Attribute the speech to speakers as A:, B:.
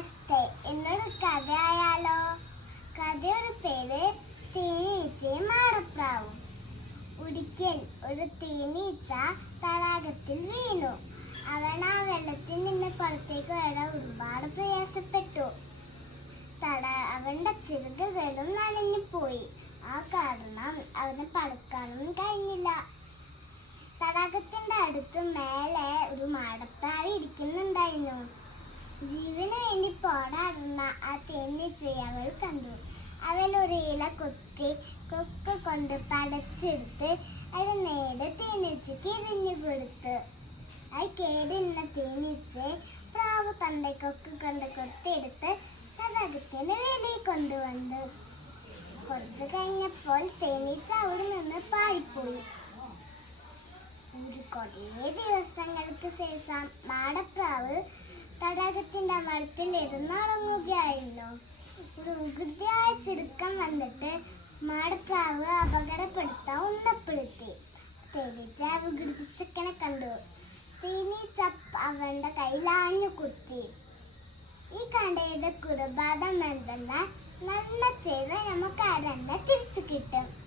A: നമസ്തേ. എന്നൊരു കഥയായാലോ? കഥയുടെ പേര് തേനീച്ചയും മാടപ്രാവും ഒരിക്കൽ ഒരു തേനീച്ച തടാകത്തിൽ വീണു. അവൻ ആ വെള്ളത്തിൽ നിന്ന് പുറത്തേക്ക് വരാൻ ഒരുപാട് പ്രയാസപ്പെട്ടു. തട അവന്റെ ചിറകുകളും നനഞ്ഞുപോയി. ആ കാരണം അവന് പറക്കാനും കഴിഞ്ഞില്ല. തടാകത്തിന്റെ അടുത്ത് മേലെ ഒരു മാടപ്രാവ് ഇരിക്കുന്നുണ്ടായിരുന്നു. ജീവന് വേണ്ടി പോടാടുന്ന ആ തേനീച്ചയെ അവൾ കണ്ടു. അവൻ ഒരു ഇല കുത്തി കൊക്ക് കൊണ്ട് പടച്ചെടുത്ത് അത് നേരെ തേനീച്ചയ്ക്ക് എറിഞ്ഞു കൊടുത്തു. അത് കേടുന്ന തേനീച്ച പ്രാവ് തന്റെ കൊക്ക് കൊണ്ട് കൊത്തിയെടുത്ത് തടകത്തിന് വെളിയിൽ കൊണ്ടുവന്നു. കുറച്ചു കഴിഞ്ഞപ്പോൾ തേനീച്ച അവിടെ നിന്ന് പാടിപ്പോയി ഒരു കുറേ ദിവസങ്ങൾക്ക് ശേഷം മാടപ്രാവ് തടാകത്തിന്റെ മരത്തിൽ ഇരുന്നുറങ്ങുകയായിരുന്നു പ്രകൃതിയായ ചുരുക്കം വന്നിട്ട് മാടപ്രാവ് അപകടപ്പെടുത്താൻ ഉന്നപ്പെടുത്തി. തേനീച്ച വികൃതിച്ചക്കനെ കണ്ടു. തേനീച്ച അവന്റെ കയ്യിലാഞ്ഞു കുത്തി. ഈ കണ്ടത് കുറുപാതം എന്തെന്നാൽ നന്മ ചെയ്ത് നമുക്ക് അരന്നെ തിരിച്ചു കിട്ടും.